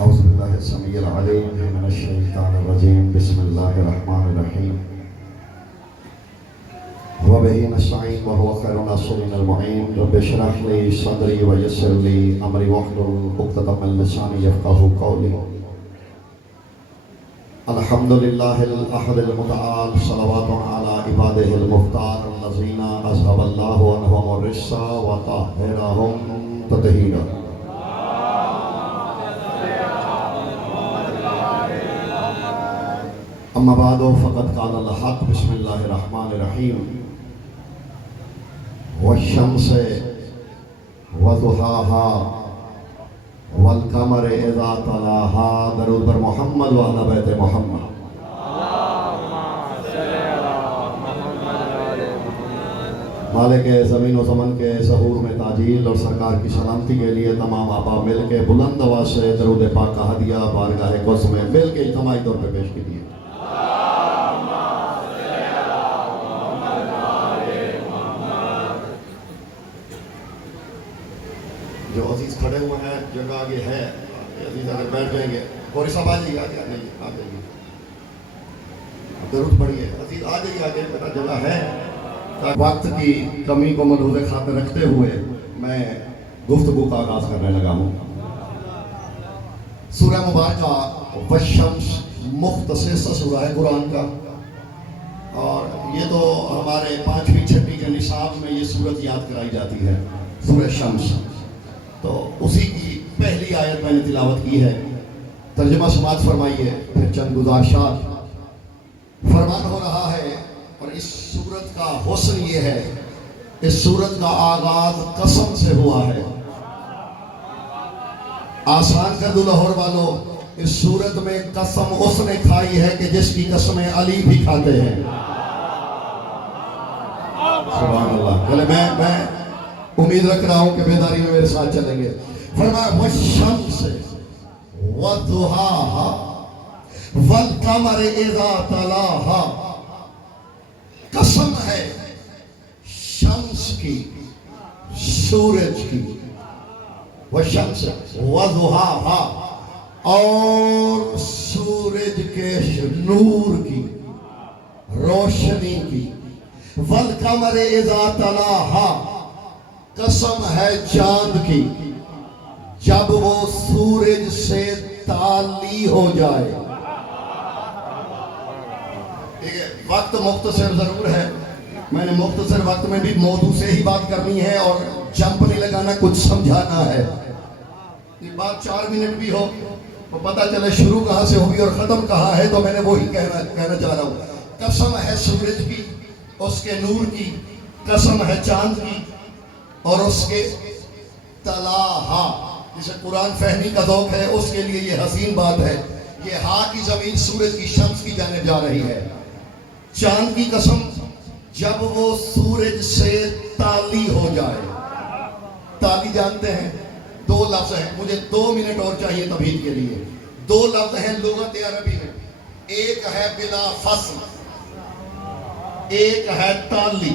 اعوذ باللہ السمیع العلیم من الشیطان الرجیم بسم اللہ الرحمن الرحیم وبه نستعین وهو خیر الناصرین المعین رب اشرح لی صدری ویسر لی امری واحلل عقدۃ من لسانی یفقهوا قولی الحمدللہ الاحد المتعال صلوات علی عباده المختار الذین اذهب اللہ عنہم الرجس وطہرهم تطہیرا. اما بعد فقد قال الحق بسم اللہ الرحمن الرحیم والشمس وضحاها والقمر اذا تلاها. درود بر محمد و اہل بیت محمد. مالک زمین و زمن کے ظہور میں تاجیل اور سرکار کی سلامتی کے لیے تمام آبا مل کے بلند آواز سے درود پاک کا ہدیہ بارگاہ قدس میں مل کے اجتماعی طور پہ پیش کیجیے. جو عزیز کھڑے ہوئے ہیں جگہ آگے ہے، عزیز اگر بیٹھ جائیں گے فوری صاحب آ جائیے، آگے آ جائیے، درود پڑھیے. عزیز آ جائیے آگے، میرا جگہ ہے. وقت کی کمی کو ملحوظ خاطر رکھتے ہوئے میں گفتگو کا آغاز کرنے لگا ہوں. سورہ مبارکہ والشمس مختصر سورہ ہے قرآن کا، اور یہ تو ہمارے 5ویں 6ویں کے نصاب میں یہ سورت یاد کرائی جاتی ہے، سورہ شمس. تو اسی کی پہلی آیت میں نے تلاوت کی ہے. ترجمہ سماعت فرمائیے، پھر چند گزارشات. فرمان ہو رہا ہے، اور اس سورت کا حسن یہ ہے، اس سورت کا آغاز قسم سے ہوا ہے. آسان کر دو لاہور والوں، اس سورت میں قسم اس نے کھائی ہے کہ جس کی قسمیں علی بھی کھاتے ہیں. سبحان اللہ. چلے میں امید رکھ رہا ہوں کہ بیداری میں میرے ساتھ چلیں گے. فرمایا والشمس وضحاها والقمر اذا تلاها. قسم ہے شمس کی، سورج کی. والشمس وضحاها، اور سورج کے نور کی، روشنی کی. والقمر اذا تلاها، قسم ہے چاند کی جب وہ سورج سے تالی ہو جائے. وقت مختصر ضرور ہے، میں نے مختصر وقت میں بھی موضوع سے ہی بات کرنی ہے اور جمپ نہیں لگانا، کچھ سمجھانا ہے. یہ بات 4 منٹ بھی ہو تو پتہ چلے شروع کہاں سے ہوگی اور ختم کہاں ہے، تو میں نے وہی کہنا چاہ رہا ہوں. قسم ہے سورج کی، اس کے نور کی. قسم ہے چاند کی اور اس کے تلاہا. جسے قرآن فہمی کا ذوق ہے اس کے لیے یہ حسین بات ہے. یہ ہا کی زمین سورج کی شمس کی جانب جا رہی ہے. چاند کی قسم جب وہ سورج سے تالی ہو جائے. تالی جانتے ہیں، 2 لفظ ہیں، مجھے 2 منٹ اور چاہیے تمہید کے لیے. 2 لفظ ہیں لغت عربی میں، ایک ہے بلا فصل، ایک ہے تالی.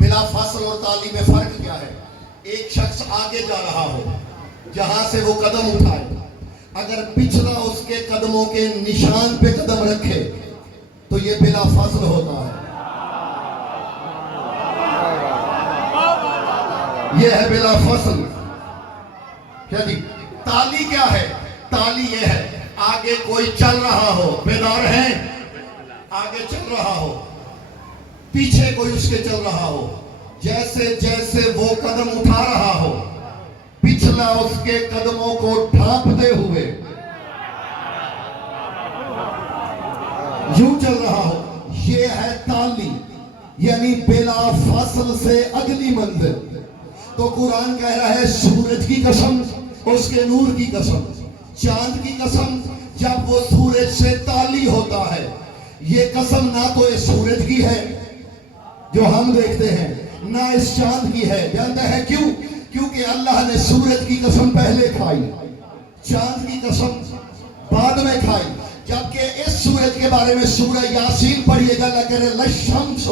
بلا فصل اور تالی میں فرق کیا ہے؟ ایک شخص آگے جا رہا ہو، جہاں سے وہ قدم اٹھائے، اگر پچھلا اس کے قدموں کے نشان پہ قدم رکھے تو یہ بلا فصل ہوتا ہے. یہ ہے بلا فصل. کیا جی؟ تالی کیا ہے؟ تالی یہ ہے آگے کوئی چل رہا ہو، بیدار ہیں، آگے چل رہا ہو، پیچھے کوئی اس کے چل رہا ہو، جیسے جیسے وہ قدم اٹھا رہا ہو پچھلا اس کے قدموں کو ڈھانپتے ہوئے یوں چل رہا ہو. یہ ہے تالی، یعنی بلا فاصل سے اگلی منزل. تو قرآن کہہ رہا ہے سورج کی قسم، اس کے نور کی قسم، چاند کی قسم جب وہ سورج سے تالی ہوتا ہے. یہ قسم نہ تو اس سورج کی ہے جو ہم دیکھتے ہیں، نہ اس چاند کی ہے. جانتے ہیں کیوں؟ کیونکہ اللہ نے سورج کی قسم پہلے کھائی، چاند کی قسم بعد میں کھائی. جبکہ اس سورج کے بارے میں سورہ یاسین پڑھیے گا، لکر للشمس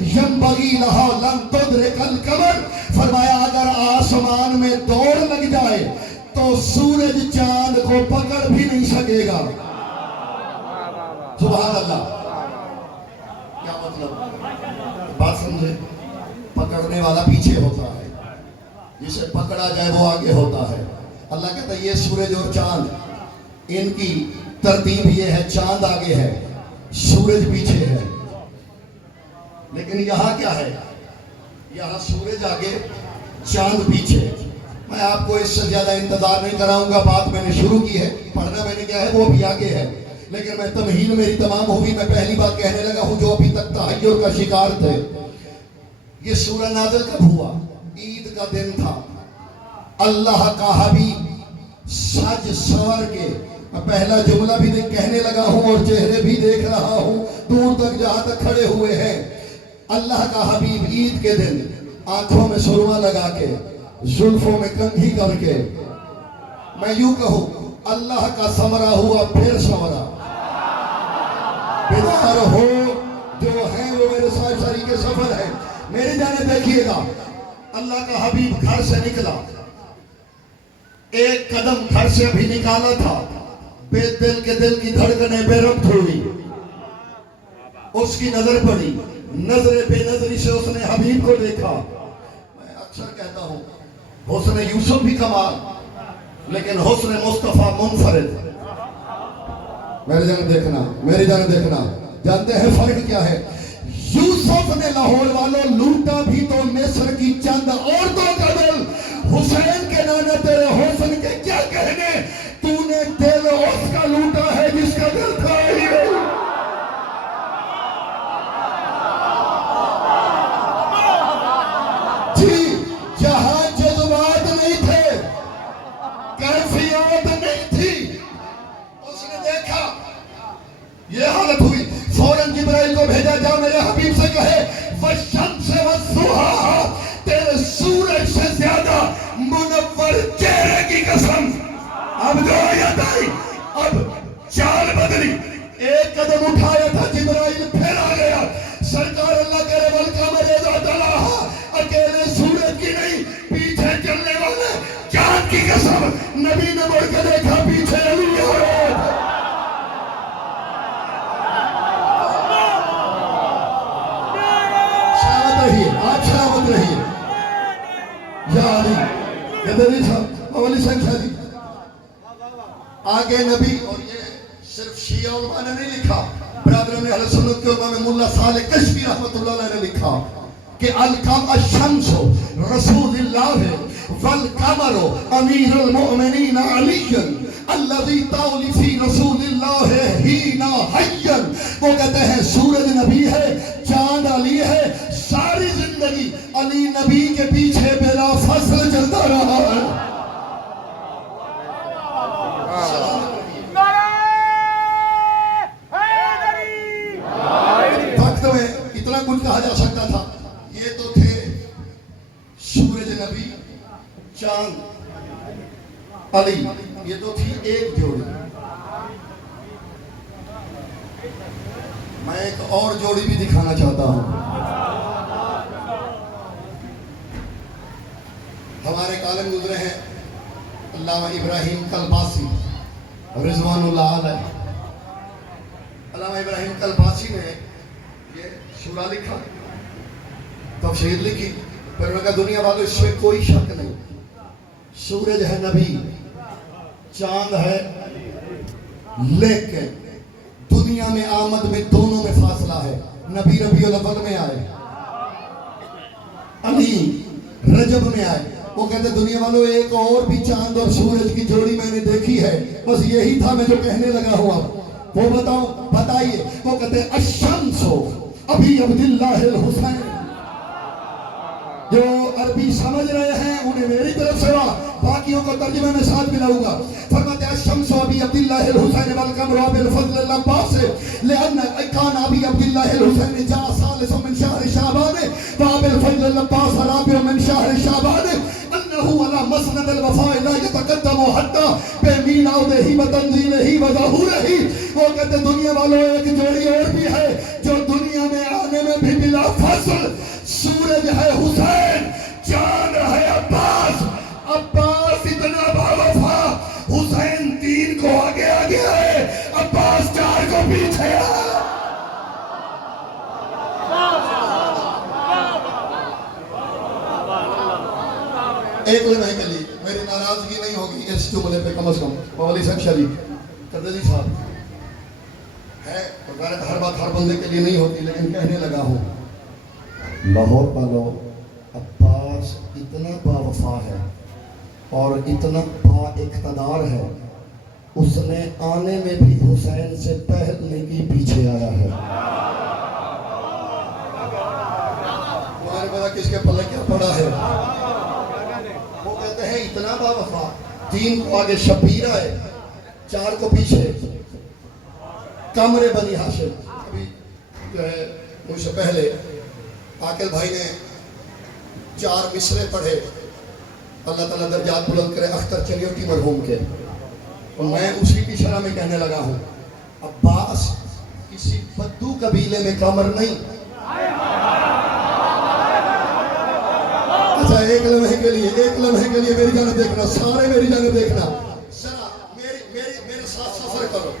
ینبغی لہا لن تدرک القمر. فرمایا اگر آسمان میں دوڑ لگ جائے تو سورج چاند کو پکڑ بھی نہیں سکے گا. سبحان اللہ. کیا مطلب؟ بات سمجھے؟ پکڑنے والا پیچھے ہوتا ہے، جسے پکڑا جائے وہ آگے ہوتا ہے. اللہ کہتا ہے یہ سورج اور چاند، ان کی ترتیب یہ ہے، چاند آگے ہے، سورج پیچھے ہے. لیکن یہاں کیا ہے؟ یہاں سورج آگے، چاند پیچھے. میں آپ کو اس سے زیادہ انتظار نہیں کراؤں گا. بات میں نے شروع کی ہے، پڑھنا میں نے کیا ہے وہ بھی آگے ہے، لیکن میں تمہید میری تمام ہوگی. میں پہلی بات کہنے لگا ہوں جو ابھی تک تحیر کا شکار تھے. یہ سورہ نازل کب ہوا؟ عید کا دن تھا. اللہ کا حبیب سج سور کے، میں پہلا جملہ بھی کہنے لگا ہوں اور چہرے بھی دیکھ رہا ہوں دور تک جہاں تک کھڑے ہوئے ہیں. اللہ کا حبیب عید کے دن آنکھوں میں سرما لگا کے، زلفوں میں کنگھی کر کے، میں یوں کہوں اللہ کا ثمرہ ہوا پھر ثمرہ. بیدار ہو جو ہیں وہ میرے ساتھ شریک سفر ہے. میری جانب دیکھیے گا، اللہ کا حبیب گھر سے نکلا، ایک قدم گھر سے بھی نکالا تھا، بے دل کے دل کی دھڑکنیں بے ربط ہوئی. اس کی نظر پڑی، نظر بے نظری سے اس نے حبیب کو دیکھا. میں اکثر کہتا ہوں حسن یوسف بھی کمال، لیکن حسن مصطفیٰ منفرد. میری جانب دیکھنا، میری جانب دیکھنا. جانتے ہیں فرق کیا ہے؟ یوسف نے لاہور والوں لوٹا بھی تو مصر کی چند عورتوں کا دل. حسین کے نانے تیرے حسن کے کیا کہنے، تو نے دل اس کا لوٹا ہے جس کا دل تھا ہی نہیں. جی جہاں جذبات نہیں تھے، کیفیات نہیں تھی، اس نے دیکھا یہ حالت ہوئی. فوراً جبرائیل کو بھیجا، جا میرے حبیب سے کہے وَالشَّمْسِ وَالضُّحَىٰ، تیرے سورج سے زیادہ منور چہرے کی قسم. اب جو آیت آئی، اب چال بدلی. ایک قدم اٹھایا تھا جبرائیل، پھر آ گیا. سرکار اللہ کرے وَالْقَمَرِ إِذَا تَلَاهَا، اکیلے سورج کی نہیں، پیچھے چلنے والے چاند کی قسم. نبی نے مڑ کے دیکھا، پیچھے علی ہے. آپ سلامت رہیے یا علی. یہ صاحب مولی صاحب شادی آگے نبی. اور یہ صرف شیعہ علماء نے نہیں لکھا، برادران اہل سنت کے علماء میں ملا صالح کشفی رحمت اللہ علیہ نے لکھا کہ الشمس رسول اللہ والقمر امیر المؤمنین علی الذی تاولی فی رسول اللہ ہینا حیا. وہ کہتے ہیں سورج نبی ہے، چاند علی ہے. ساری زندگی علی نبی کے پیچھے بلا فصل چلتا رہا ہے. وقت میں اتنا کچھ کہا جا سکتا تھا. یہ تو تھے سورج نبی، چاند علی، یہ تو تھی ایک جوڑی. میں ایک اور جوڑی بھی دکھانا چاہتا ہوں. ہمارے کالم گزرے ہیں علامہ ابراہیم کلباسی رضوان اللہ علیہ. علامہ ابراہیم کلباسی نے یہ سورہ لکھا، تفسیر لکھی، پھر انہوں نے کہا دنیا والوں اس میں کوئی شک نہیں، سورج ہے نبی، چاند ہے، لیکن دنیا میں آمد میں دونوں میں فاصلہ ہے. نبی ربیع الاول میں آئے، علی رجب میں آئے. وہ کہتے دنیا والوں ایک اور بھی چاند اور سورج کی جوڑی میں نے دیکھی ہے، بس یہی تھا میں جو کہنے لگا ہوا. وہ بتاؤ، بتائیے. وہ کہتے الشمس ابی عبداللہ الحسین. جو عربی سمجھ رہے ہیں انہیں میری طرف سے باقیوں کو ترجمے میں ساتھ ملاؤں گا. فرماتے ہیں الشمس ابی عبداللہ الحسین والقمر ابی الفضل العباس لأن كان ابی عبداللہ الحسین جاء ثالث من شهر شعبان وابی الفضل العباس رابع من شهر شعبان انه على مسند الوفاء لا يتقدم حتى بميلاده وتنزيله وظهوره. وہ کہتے دنیا والوں ایک جوڑی اور بھی ہے جو دنیا میں آنے میں بھی بلا فصل. سورج ہے حسین، چاند ہے عباس. عباس اتنا باوفا کو آگے آ گیا ہے، عباس 4 کو پیچھے ہے۔ ایک لمحے کے لیے میری ناراضگی نہیں ہوگی اس جملے پہ، کم از کم مولوی صاحب شریف قدری صاحب ہے، ہر بات ہر بندے کے لیے نہیں ہوتی، لیکن کہنے لگا ہوں لاہور والوں، عباس اتنا با وفا ہے اور اتنا با اقتدار ہے، اس نے آنے میں بھی حسین سے پہلے کی پیچھے آیا ہے۔ تمہارے پتا کس کے پلے کیا پڑا ہے؟ وہ کہتے ہیں اتنا با وفا، 3 کو آگے شبیر آئے، 4 کو پیچھے کامر بنی ہاشم۔ ابھی جو ہے مجھ سے پہلے عاقل بھائی نے 4 مصرے پڑھے، اللہ تعالیٰ درجات بلند کرے، اختر چلیوٹی مرحوم کے، اور میں اسی کی شرح میں کہنے لگا ہوں عباس کسی بدو قبیلے میں کامر نہیں۔ اچھا ایک لمحے کے لیے میری جانب دیکھنا، سارے میری جانب دیکھنا، ذرا میرے ساتھ سفر کرو،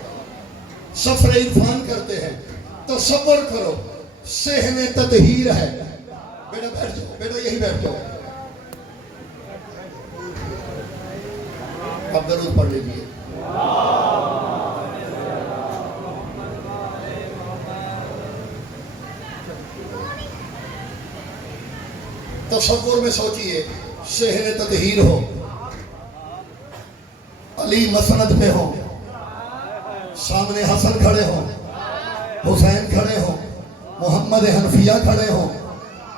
سفر عرفان کرتے ہیں، تصور کرو، صحن تطہیر ہے۔ بیٹا بیٹھ جاؤ، بیٹا یہی بیٹھ جاؤ، اب درود پڑھ لیجیے۔ تصور میں سوچئے، صحن تطہیر ہو، علی مسند پہ ہو، سامنے حسن کھڑے ہو، حسین کھڑے ہو، محمد حنفیہ کھڑے ہو،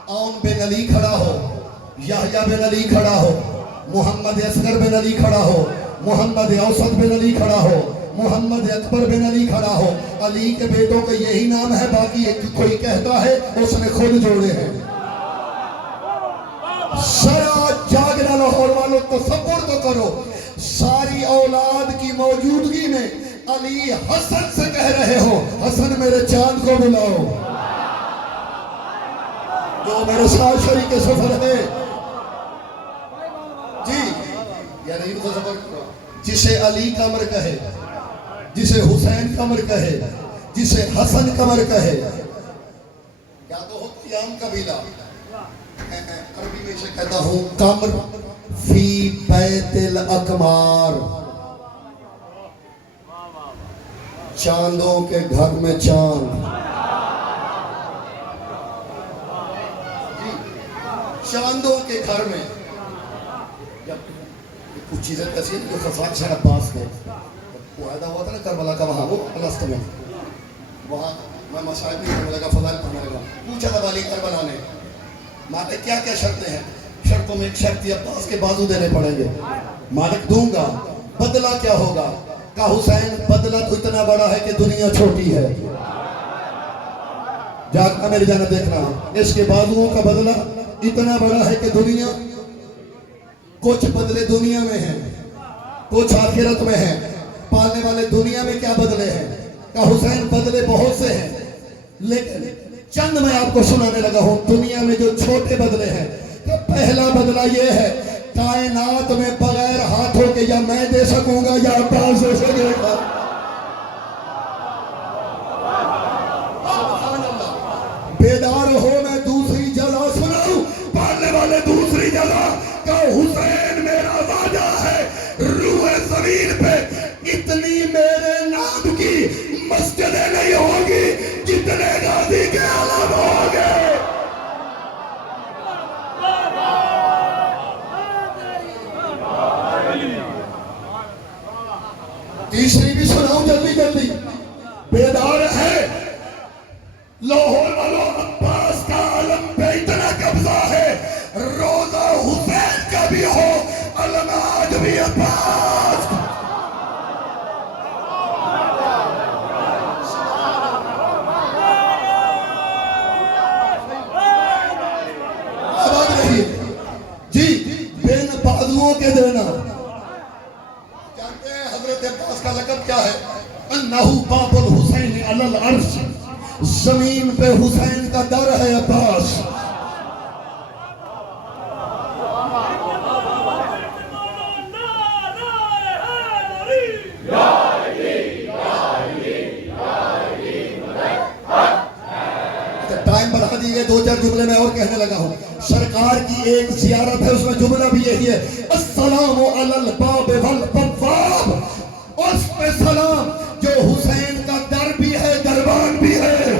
عون بن علی کھڑا ہو، یحییٰ بن علی کھڑا ہو، محمد اصغر بن علی کھڑا ہو، محمد اوسط بن علی کھڑا ہو، محمد اکبر بن علی کھڑا ہو۔ علی کے بیٹوں کا یہی نام ہے، باقی کوئی کہتا ہے اس نے خود جوڑے ہیں۔ ذرا جاگنا لاہور والوں، تصور تو کرو، ساری اولاد کی موجودگی میں علی حسن سے کہہ رہے ہو حسن میرے چاند کو بلاؤ، جو میرے ساتھ شریک سفر ہے۔ جی یعنی ان کو سفر کرو، جسے علی قمر کہے، جسے حسین قمر کہے، جسے حسن قمر کہے، یا تو ہو قیام قبیلہ، عربی میں اسے کہتا ہوں قمر فی بیت الاقمار، چاندوں کے گھر میں چاند۔ چاندوں کے گھر میں کچھ چیزیں ایسی ہیں جو خفاق شہر عباس کے وہ عیدہ ہوا تھا نا کربلا کا، وہاں وہ الست میں، وہاں میں مشاہد نہیں کرنے لگا، فضائل پڑھنے لگا، پوچھا تھا والی کربلا نے مالک کیا کیا شرطیں ہیں؟ شرطوں میں ایک شرط تھی عباس کے بازو دینے پڑیں گے، مالک دوں گا، بدلہ کیا ہوگا؟ کہا حسین بدلہ تو اتنا بڑا ہے کہ دنیا چھوٹی ہے، جاگنا میری جانب دیکھنا، اس کے بازوؤں کا بدلہ اتنا بڑا ہے کہ دنیا، کچھ بدلے دنیا میں ہیں، کچھ آخرت میں ہیں، پالنے والے دنیا میں کیا بدلے ہیں؟ کہا حسین بدلے بہت سے ہیں، لیکن چند میں آپ کو سنانے لگا ہوں، دنیا میں جو چھوٹے بدلے ہیں، کہ پہلا بدلہ یہ ہے کائنات میں بغیر ہاتھوں کے یا میں دے سکوں گا یا عباس دے سکے گا۔ بیدار ہو میں دوسری جزا سناؤں، پالنے والے دوسری جزا کہ حسین میرا وعدہ ہے، روح زمین پہ اتنی میرے نام کی مسجدیں نہیں ہوگی جتنے غازی کے علم ہوں گے۔ تیسری بھی سناؤں جلدی جلدی، بیدار ہے لاہور والوں، عباس کا علم پہ اتنا قبضہ ہے، روزہ حسین کا بھی ہو، علم آج بھی عباس۔ آباد رہیے جی، بین بازوؤں کے دینا۔ جانتے ہیں حضرت عباس کا لقب کیا ہے؟ انہو باب الحسین علی العرش، زمین پہ حسین کا در ہے عباس۔ یا چار جملے میں اور کہنے لگا ہوں. سرکار کی ایک زیارت ہے, اس میں جملہ بھی یہی ہے, السلام علی الباب والبواب. اس پہ سلام جو حسین کا در بھی ہے, دربان بھی ہے.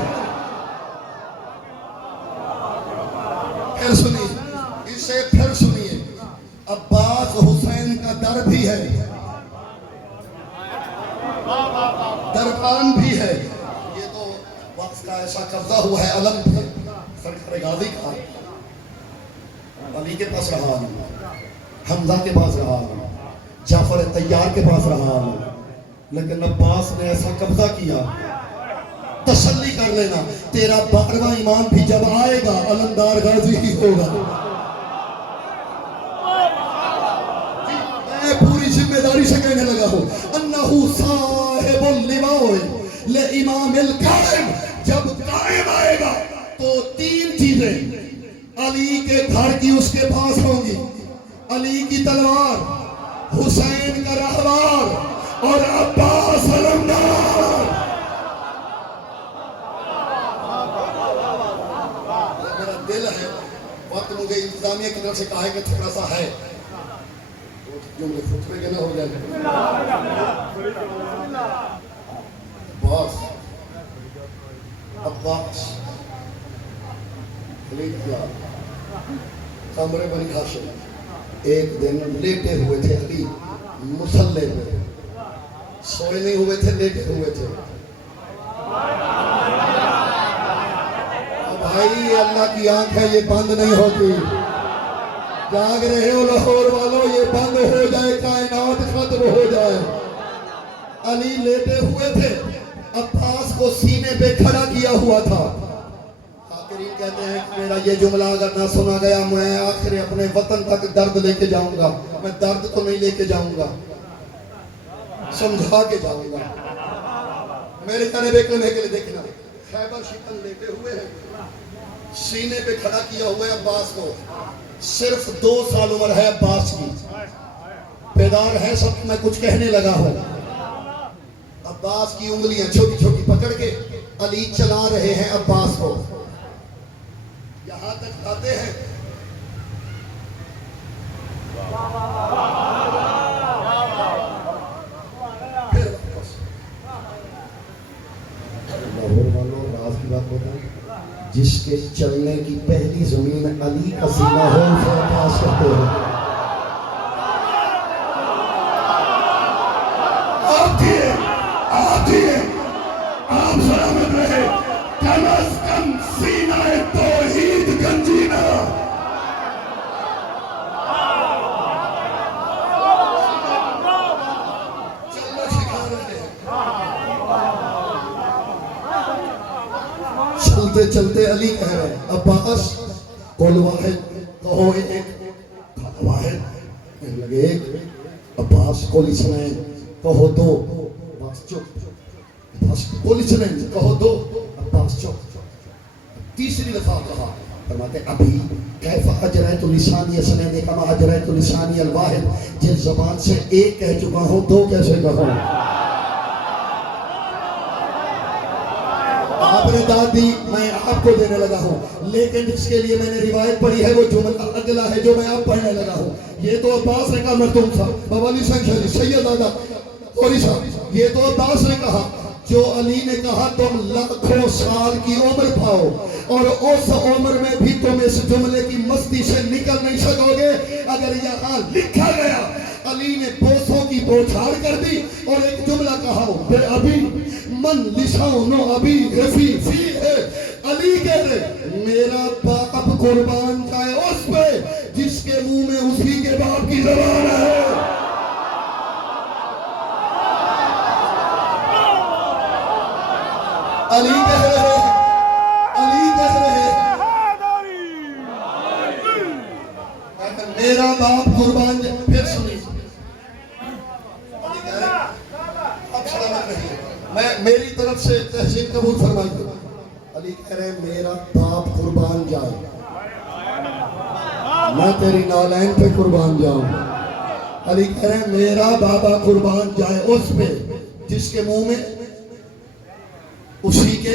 پھر سنیے, اسے پھر سنیے, عباس حسین کا در بھی ہے, دربان بھی ہے. یہ تو وقت کا ایسا قبضہ ہوا ہے علم پہ. سرکار غازی کا علی کے پاس رہا ہوں, حمزہ کے پاس رہا ہوں, جعفر طیار کے پاس رہا ہوں, لیکن عباس نے ایسا قبضہ کیا. تسلی کر لینا, تیرا 12واں امام بھی جب آئے گا علمدار غازی ہی ہوگا. میں پوری ذمہ داری سے کہنے لگا ہوں, انہو صاحب اللواء لامام القائم. جب قائم آئے گا تو 3 چیزیں علی کے دھڑ کی اس کے پاس ہوں گی, علی کی تلوار, حسین کا رہوار اور عباس علمدار. میرا دل ہے, وقت مجھے انتظامیہ کی طرف سے کہا ہے کہ تھوڑا سا ہے, جملے خطبے کے نہ ہو جائے. عباس کمرے بنی ہاشم ایک دن لیٹے ہوئے تھے علی مصلے پہ, سوئے نہیں ہوئے تھے, لیٹے ہوئے تھے. بھائی اللہ کی آنکھ ہے, یہ بند نہیں ہوتی. جاگ رہے ہو لاہور والوں, یہ بند ہو جائے, کائنات ختم ہو جائے. علی لیٹے ہوئے تھے, عباس کو سینے پہ کھڑا کیا ہوا تھا. حاکرین کہتے ہیں کہ میرا یہ جملہ اگر نہ سنا گیا, میں آخر اپنے وطن تک درد لے کے جاؤں گا. میں درد تو نہیں لے کے جاؤں گا, سمجھا کے جاؤں گا. میرے کہنے بیکلے کے لیے دیکھنا, خیبر شکن لیٹے ہوئے ہیں, سینے پہ کھڑا کیا ہوا ہے عباس کو. صرف 2 سال عمر ہے عباس کی, بیدار ہے سب. میں کچھ کہنے لگا ہوں. عباس کی انگلیاں چھوٹی چھوٹی پکڑ کے علی چلا رہے ہیں عباس کو. یہاں تک آتے ہیں پھر واپس. لاہور والوں, راز کی بات بتائیں, جس کے چلنے کی پہلی زمین علی کا سینہ ہو اسے عباس کہتے ہیں. آتی ہے آپ سلامت رہے, کم از کم سینہ توحید گنجینا. چلنا سکھا رہے ہیں. چلتے چلتے علی کہہ رہے ہیں, عباس قول واحد کہو ایک, قول واحد کہنے لگے ایک. عباس قول اثنین کہو 2. عباس چپ. عباس قول اثنین کہو 2. عباس چپ. تیسری دفعہ کہا, فرماتے ابھی کیف اجریت لسانی اثنین کما اجریت لسانی الواحد. جس زبان سے ایک کہہ چکا ہوں 2 کیسے کہوں. آپ نے داد دی, میں آپ کو دینے لگا ہوں, لیکن جس کے لیے میں نے روایت پڑھی ہے وہ جملہ اگلا ہے جو میں آپ پڑھنے لگا ہوں. یہ تو عباس نے کہا, میں تم تھا بابا علی سنگ سید دادا اوری صاحب, یہ تو عباس نے کہا. جو علی نے کہا تم لاکھوں سال کی عمر پاؤ اور اس عمر میں بھی تم اس جملے کی مستی سے نکل نہیں سکو گے. اگر یہاں لکھا گیا علی نے بوسوں کی بوچھاڑ کر دی اور ایک جملہ کہا پھر ابھی من لسانو ابھی رفیفی ہے. علی کہہ رہے میرا باپ قربان جائے اس پہ جس کے منہ میں اسی کے باپ کی زبان ہے. علی کہہ رہے, علی کہہ رہے میرا باپ قربان جائے. پھر سنیے, علی کہہ رہے اب سلامت رہیے, میں میری طرف سے تحسین قبول فرمائیے. علی کہہ رہے میرا باپ قربان جائے, میں تیری نالین پہ قربان جاؤں. علی کہہ رہے میرا بابا قربان جائے اس پہ جس کے منہ میں اسی کے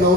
9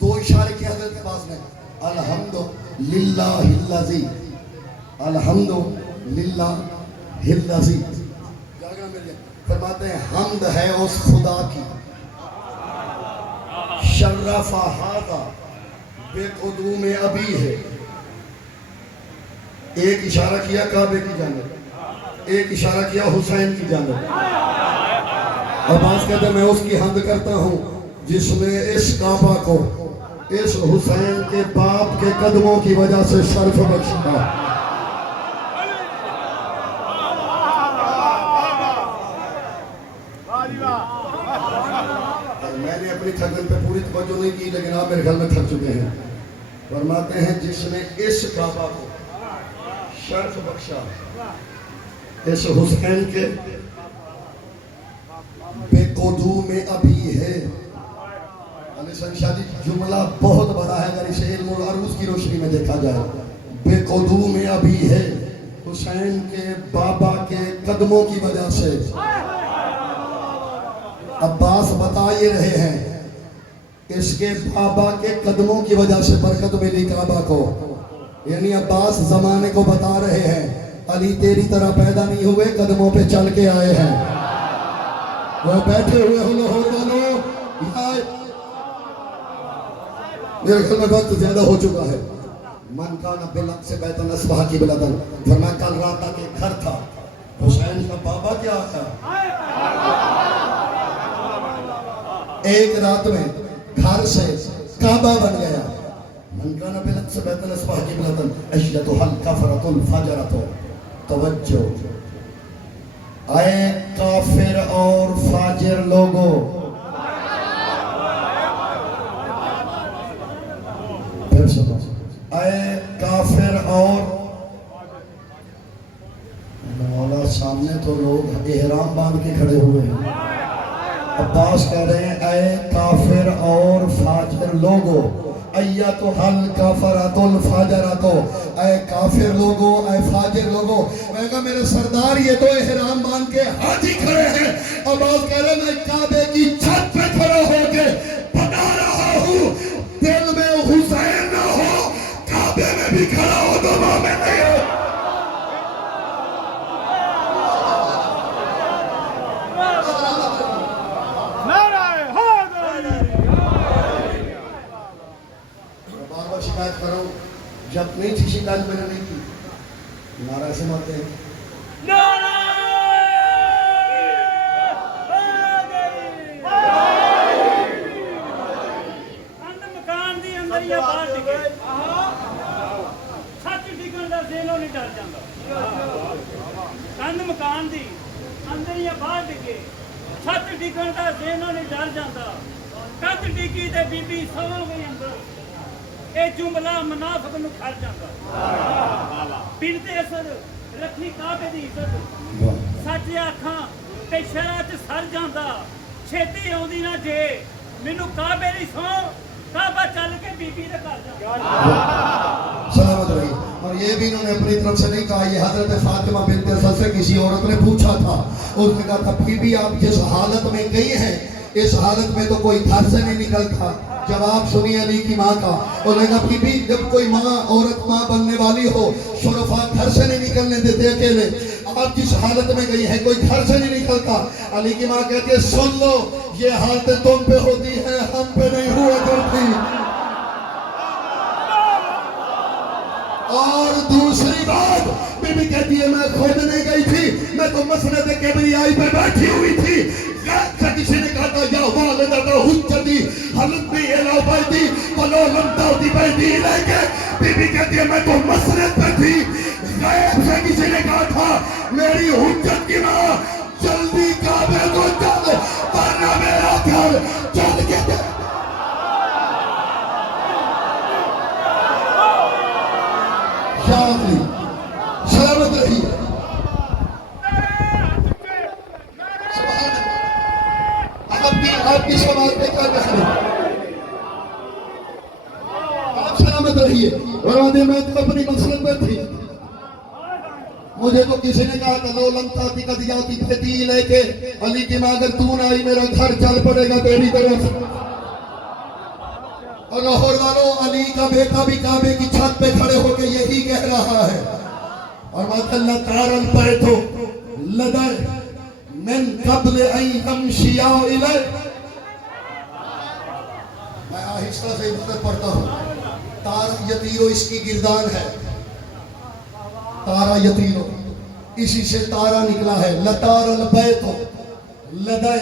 2 اشارے کیا حضرت کے پاس میں, الحمدللہ الذی, الحمدللہ الذی. فرماتے ہیں حمد ہے اس خدا کی, شرف ہذا بے قدوم ابی ہے. ایک اشارہ کیا کعبے کی جانب, ایک اشارہ کیا حسین کی جانب. عباس کہتے ہیں میں اس کی حمد کرتا ہوں جس نے اس کعبہ کو اس حسین کے باپ کے قدموں کی وجہ سے شرف بخشا. میں نے اپنی تھکن پہ پوری توجہ نہیں کی, لیکن آپ میرے خیال میں تھک چکے ہیں. فرماتے ہیں جس نے اس کعبہ کو شرف بخشا اس حسین کے بے قدوم ابھی ہے. علی سن شاہ جی جملہ بہت بڑا ہے اگر اسے علم العروض کی روشنی میں دیکھا جائے. بے قدوم ابھی ہے, حسین کے بابا کے قدموں کی وجہ سے. عباس بتا یہ رہے ہیں اس کے بابا کے قدموں کی وجہ سے برکت ملی کعبہ کو. یعنی عباس زمانے کو بتا رہے ہیں علی تیری طرح پیدا نہیں ہوئے, قدموں پہ چل کے آئے ہیں. وہ بیٹھے ہوئے ہو لاہور والوں, میرے خیال میں وقت زیادہ ہو چکا ہے. من کان بالحق سے بیت نصبہ کی بلدن, فرمایا کل رات تک ایک گھر تھا, حسین کا بابا کیا تھا, ایک رات میں گھر سے کعبہ بن گیا. من کان بالحق سے بیت نصبہ کی بلدن اشیتها الکفرۃ الفجرۃ. توجہ, اے کافر اور فاجر لوگوں, پھر سنو, اے کافر اور مولا سامنے تو لوگ احرام باندھ کے کھڑے ہوئے ہیں. عباس کہہ رہے ہیں اے کافر اور فاجر لوگوں, ایتھا الکفرۃ الفجرۃ, اے کافر لوگوں, اے فاجر لوگوں. میں کہا میرے سردار یہ تو احرام باندھ کے حاجی کھڑے ہیں. عباس کہہ رہے ہیں میں کعبے کی چھت پہ کھڑا ہو کے بتا رہا ہوں دل میں حسین نہ ہو, کعبے میں بھی کھڑا ہو تو مومن نہیں ہو. شکایت کرو, جب نہیں تھی شکایت میں نے نہیں کی. نعرہ سے ماتے ہیں مکان دی اندر یا باہر ڈگے سچ ڈگن دا ذہنوں نہیں ڈر جاندہ. کند مکان دی اندر یا باہر ڈگے سچ ڈگن دا ذہنوں نہیں ڈر جاندہ. کند ڈگی تے بی بی سو گئی اندر, اے جملہ منافق نو کھڑ جاندا. بنت اسد رکھی کعبے دی عزت, سچ آکھاں تے شرع چ سر جاندا. چھتی آوندی نہ جے مینوں کعبے دی سو, کعبہ چل کے بی بی دے گھر جاندا. سلامت رہی. اور یہ بھی انہوں نے اپنی طرف سے نہیں کہا, یہ حضرت فاطمہ بنت اسد سے کسی عورت نے پوچھا تھا. اس نے کہا تھا بی بی آپ جس حالت میں گئی ہیں اس حالت میں تو کوئی گھر سے نہیں نکلتا. جواب سنی علی کی ماں کا. انہوں نے کہا بی بی جب کوئی ماں عورت ماں بننے والی ہو, شرفاء گھر سے نہیں نکلنے دیتے اکیلے. آپ جس حالت میں گئی ہیں کوئی گھر سے نہیں نکلتا. علی کی ماں کہتی ہے سن لو یہ حالتیں تم پہ ہوتی ہیں, ہم پہ نہیں ہوا کرتی. اور دوسری بات بی بی کہتی ہے میں خود نہیں گئی تھی, میں تو مسند کبریائی پہ بیٹھی ہوئی تھی. کسی نے کہا تھا یا والدہ حجتی حلت بھی الا بیتی ولو لم تعودی بیتی الیکے. بی بی کہتی ہے میں تو مسند پہ تھی. غیب سے کسی نے کہا تھا میری حجت کی ماں جلدی کعبے کو چل ورنہ میرا گھر چل کے دے. شاہدی سلامت رہی. آپ کی سوال پہ کیا کہنا ہے, آپ سلامت رہیے. اور آدھے میں تو اپنی مسلط میں تھی, مجھے تو کسی نے کہا کہ لو لم تاتی کا دیاتی پھیتی لے کے علی کی ماں اگر تو نہ آئی میرا گھر چل پڑے گا تیری طرف. اور لاہور والوں علی کا بیٹا بھی کعبے کی چھت پہ کھڑے ہو کے یہی کہہ رہا ہے، اور مَثَلَّ تَارَ الْبَيْتُ لَدَيْ مِنْ قَبْلِ أَنْ يَمْشِيَ إِلَيْهِ۔ میں آہستہ سے عبارت پڑھتا ہوں۔ تارا یتیرو اس کی گردان ہے، تارا یتیرو اسی سے تارا نکلا ہے۔ لَتَارَ الْبَيْتُ لَدَيْ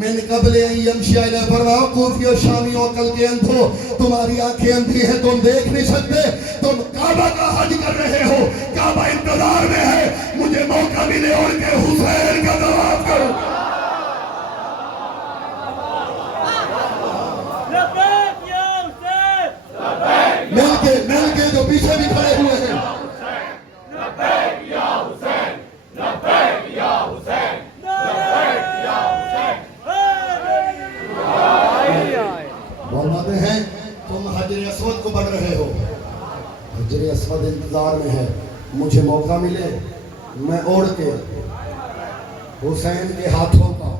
من قبل یمشی الیہ، فرماؤ کوفی و شامی و عقل کے اندھو، تمہاری آنکھیں اندھی ہیں، تم دیکھ نہیں سکتے، تم کعبہ کا حج کر رہے ہو، کعبہ انتظار میں ہے، مجھے موقع ملے اور کہ حسین کا طواف کرو۔ لبیک یا حسین، مل کے جو پیچھے بھی کھڑے ہوئے ہیں، لبیک یا حسین، لبیک یا حسین، لبیک یا حسین۔ فرماتے ہیں تم حجر اسود کو بڑھ رہے ہو، حجر اسود انتظار میں ہے، مجھے موقع ملے میں اوڑھ کے حسین کے ہاتھوں کا،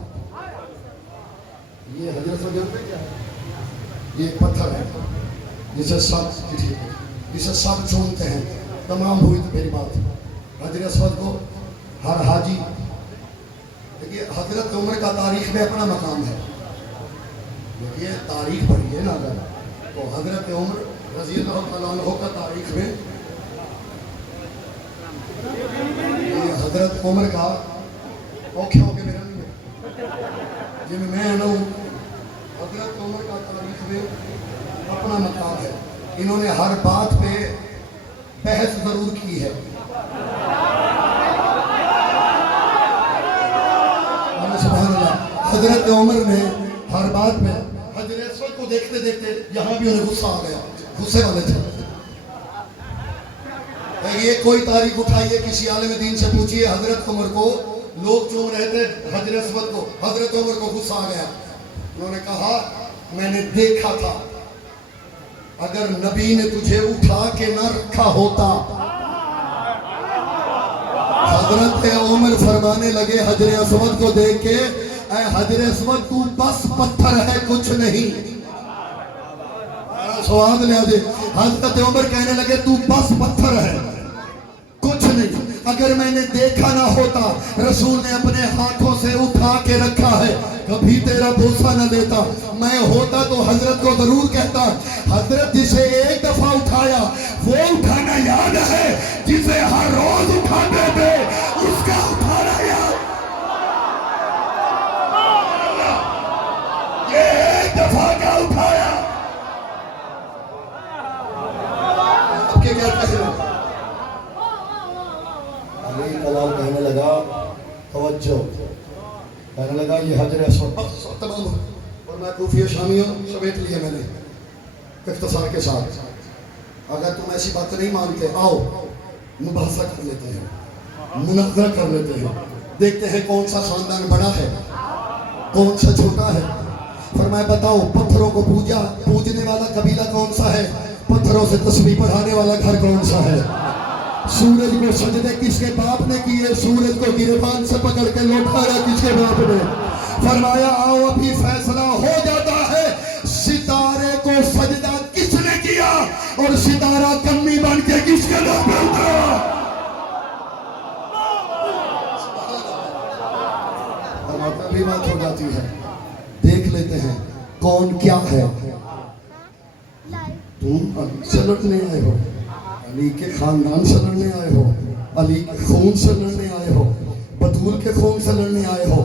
یہ حجر اسود جانتے کیا ہے؟ یہ ایک پتھر ہے جسے سب چومتے ہیں۔ تمام ہوئی تو میری بات، حجر اسود کو ہر حاجی، دیکھیے حضرت عمر کا تاریخ میں اپنا مقام ہے، دیکھیے تاریخ پڑھیے نا اگر تو حضرت عمر رضی اللہ تعالیٰ عنہ کا تاریخ میں یہ حضرت عمر کا اوکھے ہو کے میرا نہیں ہے جن میں نو حضرت عمر کا تاریخ میں اپنا مقام ہے۔ انہوں نے ہر بات پہ بحث ضرور کی ہے، سبحان اللہ۔ حضرت عمر نے ہر بات میں حجر اسود کو دیکھتے دیکھتے یہاں بھی انہیں غصہ آ گیا، غصے والے تھے۔ یہ کوئی تاریخ اٹھائیے، کسی عالم دین سے پوچھئے حضرت عمر کو لوگ چوم رہے تھے حجر اسود کو، حضرت عمر کو غصہ آ گیا۔ انہوں نے کہا میں نے دیکھا تھا، اگر نبی نے تجھے اٹھا کے نہ رکھا ہوتا۔ حضرت عمر فرمانے لگے حجر اسود کو دیکھ کے، اے حجر اسود تو بس پتھر ہے کچھ نہیں۔ سواد لے آجے، حضرت عمر کہنے لگے تو بس پتھر ہے کچھ نہیں، اگر میں نے دیکھا نہ ہوتا، رسول نے اپنے ہاتھوں سے اٹھا کے رکھا ہے، کبھی تیرا بوسہ نہ دیتا، میں ہوتا تو حضرت کو ضرور کہتا۔ حضرت جسے ایک دفعہ اٹھایا وہ اٹھانا یاد ہے، جسے ہر روز اٹھاتے تھے اس کا اٹھانا یاد۔ یہ ایک دفعہ کا اٹھایا، آپ کے کیا کہہ رہے؟ علی کلال کہنے لگا توجہ، کہنے لگا یہ حجر اسود بس تمام ہو، اور میں کوفی شامیوں سمیٹ لیے میں نے اختصار کے ساتھ۔ اگر تم ایسی بات نہیں مانتے آؤ مباحثہ کر لیتے ہیں، مناظرہ کر لیتے ہیں، دیکھتے ہیں کون سا خاندان بڑا ہے کون سا چھوٹا ہے۔ فرمایا بتاؤ پتھروں کو پوجنے والا قبیلہ کون سا ہے، پتھروں سے تسبیح پڑھانے والا گھر کون سا ہے، سورج میں سجدے کس کے باپ نے کیے، سورج کو گریبان سے پکڑ کے لوٹایا کس کے باپ نے۔ فرمایا آؤ ابھی فیصلہ ہو جاتا ہے، ستارے کو سجدہ کس نے کیا اور ستارہ کمی بن کے کس کے نام پہ اترا۔ ابھی بات ہو جاتی ہے، دیکھ لیتے ہیں کون کیا ہے۔ تم سے لڑنے آئے ہو، علی کے خاندان سے لڑنے آئے ہو، علی کے خون سے لڑنے آئے ہو، بطول کے خون سے لڑنے آئے ہو۔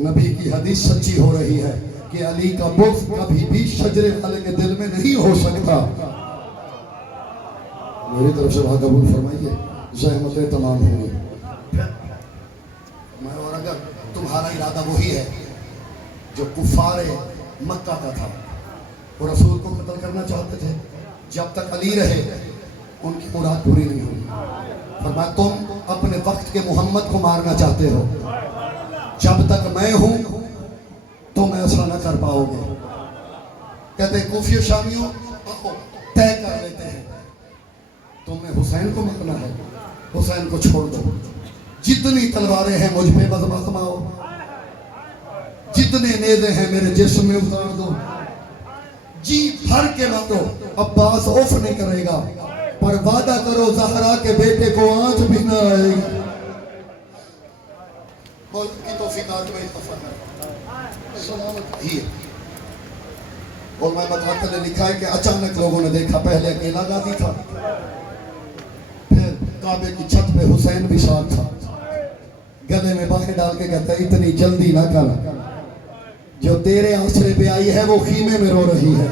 نبی کی حدیث سچی ہو رہی ہے کہ علی کا بغض کبھی بھی شجرے والے کے دل میں نہیں ہو سکتا۔ میری طرف سے بات قبول فرمائیے، زحمتیں تمام ہوں گی۔ اور اگر تمہارا ارادہ وہی ہے جو کفار مکہ کا تھا، وہ رسول کو قتل کرنا چاہتے تھے، جب تک علی رہے ان کی مراد پوری نہیں ہوئی۔ فرمایا تم اپنے وقت کے محمد کو مارنا چاہتے ہو، جب تک میں ہوں تم ایسا نہ کر پاؤ گے۔ کہتے ہیں کوفی و شامیوں طے کر لیتے ہیں، تم نے حسین کو مارنا ہے، حسین کو چھوڑ دو، جتنی تلواریں ہیں مجھ پہ بس آؤ، جتنے نیزے ہیں میرے جسم میں اتار دو، جی بھر کے ماتو عباس اوف نہیں کرے گا، پر وعدہ کرو زہرا کے بیٹے کو آنچ بھی نہ آئے گی۔ ملک کی توفیقات میں اتفاق سلامت ہی ہے۔ اور میں مطلب نے لکھا ہے کہ اچانک لوگوں نے دیکھا، پہلے اکیلا غازی تھا، پھر کعبے کی چھت پہ حسین بھی ساتھ تھا، گلے میں باہیں ڈال کے کہتا ہے اتنی جلدی نہ کر، جو تیرے آسرے پہ آئی ہے وہ خیمے میں رو رہی ہے۔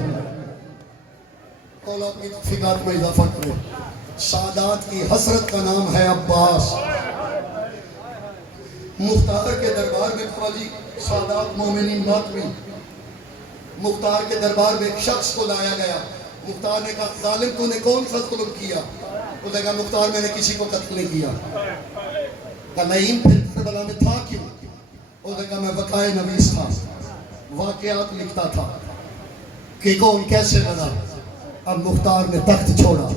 اولاد کی توفیقات میں اضافہ کرے۔ سادات کی حسرت کا نام ہے عباس۔ مختار کے دربار میں خواجی سادات مومنین ماتمی، مختار کے دربار میں ایک شخص کو لایا گیا۔ مختار نے کہا ظالم تو نے کون سا ظلم کیا؟ وہ کہا مختار میں نے کسی کو قتل نہیں کیا۔ کہا نہیں پھر کربلا میں تھا کیوں؟ وہ کہا میں وقائے نویس تھا، واقعات لکھتا تھا کہ کون کیسے بنا۔ اب مختار نے تخت چھوڑا،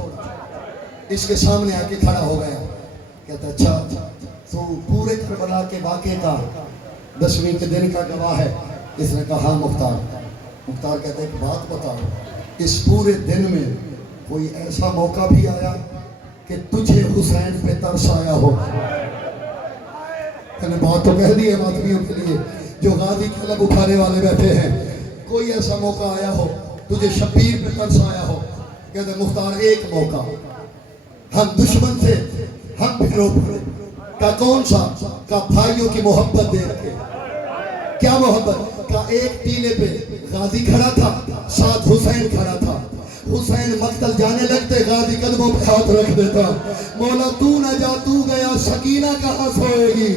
اس کے سامنے آ کے کھڑا ہو گیا، کہتا اچھا تو پورے کربلا کے واقعے کا 10ویں کے دن کا گواہ ہے؟ اس نے کہا ہاں مختار۔ مختار کہتا ہے ایک بات بتاؤ، اس پورے دن میں کوئی ایسا موقع بھی آیا کہ تجھے حسین پہ ترس آیا ہو؟ میں نے بات تو کہہ دی ہے ماتمیوں کے لیے جو غازی کی طلب اٹھانے والے بیٹھے ہیں، کوئی ایسا موقع آیا ہو تجھے شبیر پہ ترس آیا ہو؟ کہتے مختار ایک موقع، ہم دشمن تھے، ہم پھرو کا کون سا؟ کا بھائیوں کی محبت دیکھ کے۔ کیا محبت؟ کا ایک ٹیلے پہ غازی کھڑا تھا، ساتھ حسین کھڑا تھا، حسین مقتل جانے لگتے غازی قدموں پہ ہاتھ رکھ دیتا، مولا تو نہ جا تو گیا سکینہ کہاں سوئے گی؟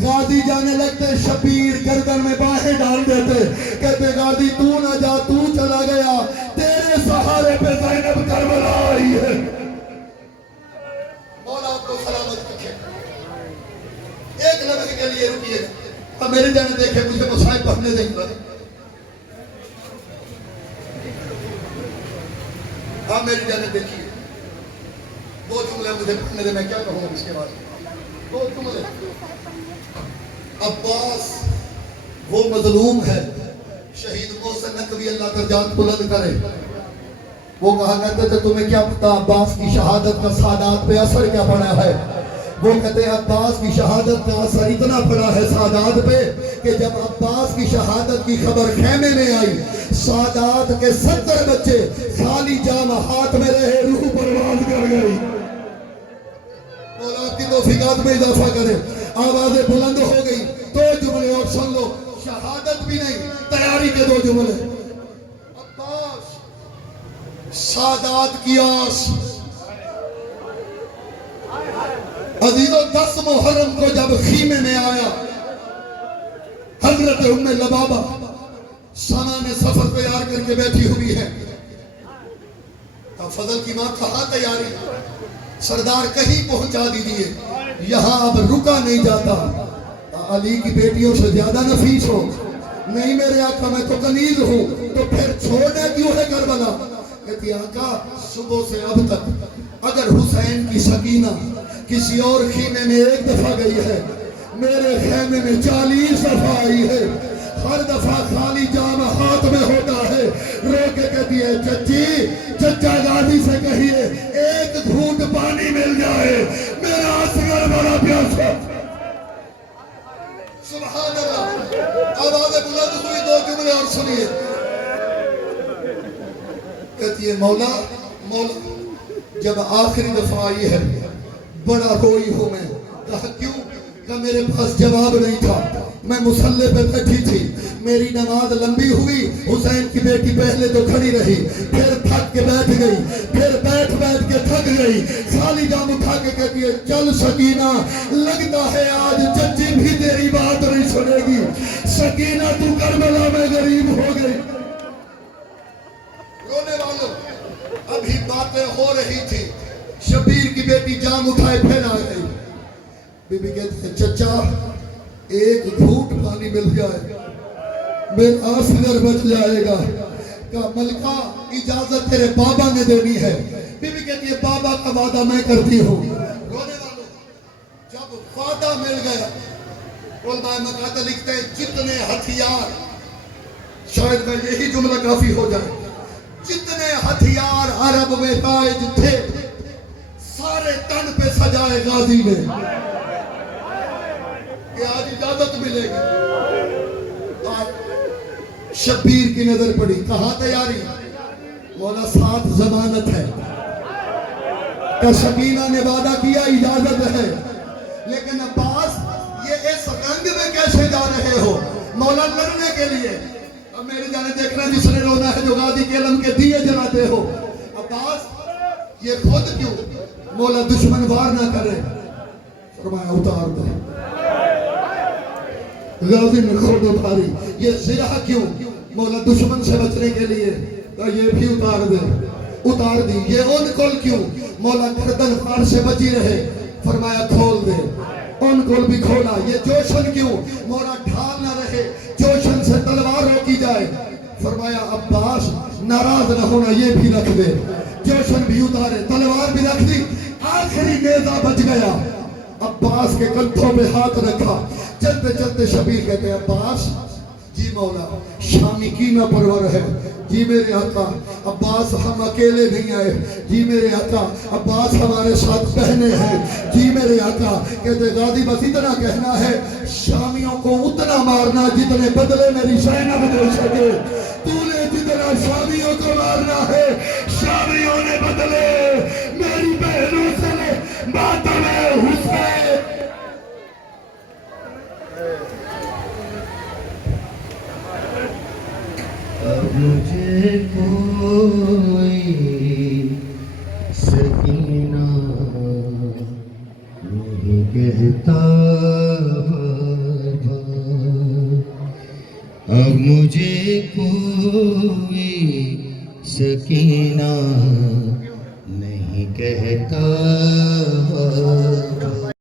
غازی جانے لگتے شبیر گردن میں باہیں ڈال دیتے، کہتے غازی تو نہ جا تو چلا گیا، تیرے سہارے پہ زینب کربلا آئی ہے۔ مولا آپ کو سلامت رکھے۔ ایک لمحے کے لیے رکیے گا، اب میرے جانے دیکھے مجھے مصائب پڑھنے دیں گے۔ اب میری جانے دیکھیے، دو جملے مجھے پڑھنے دیں، میں کیا کہوں گا اس کے بعد؟ دو جملے۔ عباس وہ مظلوم ہے، شہید محسن نقوی اللہ درجات بلند کرے، وہ کہا کرتے تھے تمہیں کیا پتا عباس کی شہادت کا سادات پہ اثر کیا پڑا ہے؟ وہ کہتے ہیں عباس کی شہادت کا اثر اتنا پڑا ہے سادات پہ کہ جب عباس کی شہادت کی خبر خیمے میں آئی، سادات کے 70 بچے خالی جام ہاتھ میں رہے، روح پرواز کر گئی۔ مولا کی توفیقات میں اضافہ کرے۔ آوازیں بلند ہو گئی، دو جملے اور سن لو، شہادت بھی نہیں، تیاری کے دو جملے۔ عباس سادات کی آس۔ عزیزو 10 محرم کو جب خیمے میں آیا، حضرت ام لبابہ سامان سفر تیار کر کے بیٹھی ہوئی ہے، فضل کی ماں کہاں تیاری؟ سردار کہیں پہنچا دیجئے، یہاں اب رکا نہیں جاتا، علی کی بیٹیوں سے زیادہ نفیس ہو؟ نہیں میرے آقا میں تو کنیز ہوں، تو پھر چھوڑنا کیوں ہے کربلا؟ کہتی آقا صبح سے اب تک اگر حسین کی سکینہ کسی اور خیمے میں ایک دفعہ گئی ہے، میرے خیمے میں 40 دفعہ آئی ہے، ہر دفعہ خالی جام ہاتھ میں ہوتا ہے، رو کے کہتی ہے چچی چچا غازی سے کہیے ایک گھونٹ پانی مل جائے، میرا اصغر بڑا پیاسا۔ سبحان اللہ۔ آواز بلند ہوئی، دو جملے اور سنیے۔ کہتی ہے مولا جب آخری دفعہ آئی ہے بڑا روئی ہوں میں۔ کہا کیوں؟ کہ میرے پاس جواب نہیں تھا، میں مصلی پہ بیٹھی تھی، میری نماز لمبی ہوئی، حسین کی بیٹی پہلے تو کھڑی رہی، پھر تھک کے بیٹھ گئی، پھر بیٹھ کے تھک گئی، خالی جام اٹھا کے کہتی ہے چل سکینہ، لگتا ہے آج چچی بھی تیری بات نہیں سنے گی، سکینہ تو کربلا میں غریب ہو گئی۔ رونے والوں ابھی باتیں ہو رہی تھی، شبیر کی بیٹی جام اٹھائے پھر آ گئی، بی بی کہتے ہیں چچا ایک گھونٹ پانی مل جائے میرا اصغر بچ جائے گا۔ کہا ملکہ اجازت تیرے بابا نے دینی ہے۔ بی بی کہتی ہے بابا کا وعدہ میں کرتی ہوں۔ رونے والوں جب وعدہ مل گیا، علماء مقاطع لکھتے ہیں جتنے ہتھیار، شاید میں یہی جملہ کافی ہو جائے، جتنے ہتھیار عرب میں رائج تھے سارے تن پہ سجائے غازی نے کہ آج اجازت ملے گی. آج شبیر کی نظر پڑی, کہاں تیاری؟ مولا ساتھ ضمانت ہے کہ شکینہ نے وعدہ کیا اجازت ہے, لیکن عباس یہ اس رنگ میں کیسے جا رہے ہو؟ مولا لڑنے کے لیے. اب میری جانے دیکھنا جس نے رونا ہے جو غازی کے علم کے دیے جلاتے ہو. عباس یہ خود کیوں؟ مولا دشمن وار نہ کرے. فرمایا اتار دے. غازی نے خود اتاری. یہ زرہ کیوں؟ مولا دشمن سے بچنے کے لیے. یہ بھی اتار دے. اتار دی. یہ ان کل کیوں؟ مولا گردن فار سے بچی رہے. فرمایا کھول دے. ان کل بھی کھولا. یہ جوشن کیوں؟ مولا ڈھال نہ رہے, جوشن سے تلوار روکی جائے. فرمایا عباس ناراض نہ ہونا, یہ بھی رکھ دے. جوشن بھی اتارے, تلوار بھی رکھ دی. آخری نیزہ بچ گیا. عباس کے کندھوں پہ ہاتھ رکھا. چلتے چلتے شبیر کہتے ہیں عباس جی مولا شامی کینہ پرور ہے. جی میرے آقا عباس ہم اکیلے نہیں آئے. جی میرے آقا عباس ہمارے ساتھ بہنے ہیں. جی میرے آقا کہتے غازی بس اتنا کہنا ہے شامیوں کو اتنا مارنا جتنے بدلے میری زینب دے سکے. تو نے جتنا شامیوں کو مارنا ہے شامیوں نے بدلے میری بہنوں سے ماتم حسین. اب مجھے کوئی سکینہ نہیں کہتا بابا. اب مجھے کوئی سکینہ نہیں کہتا بابا.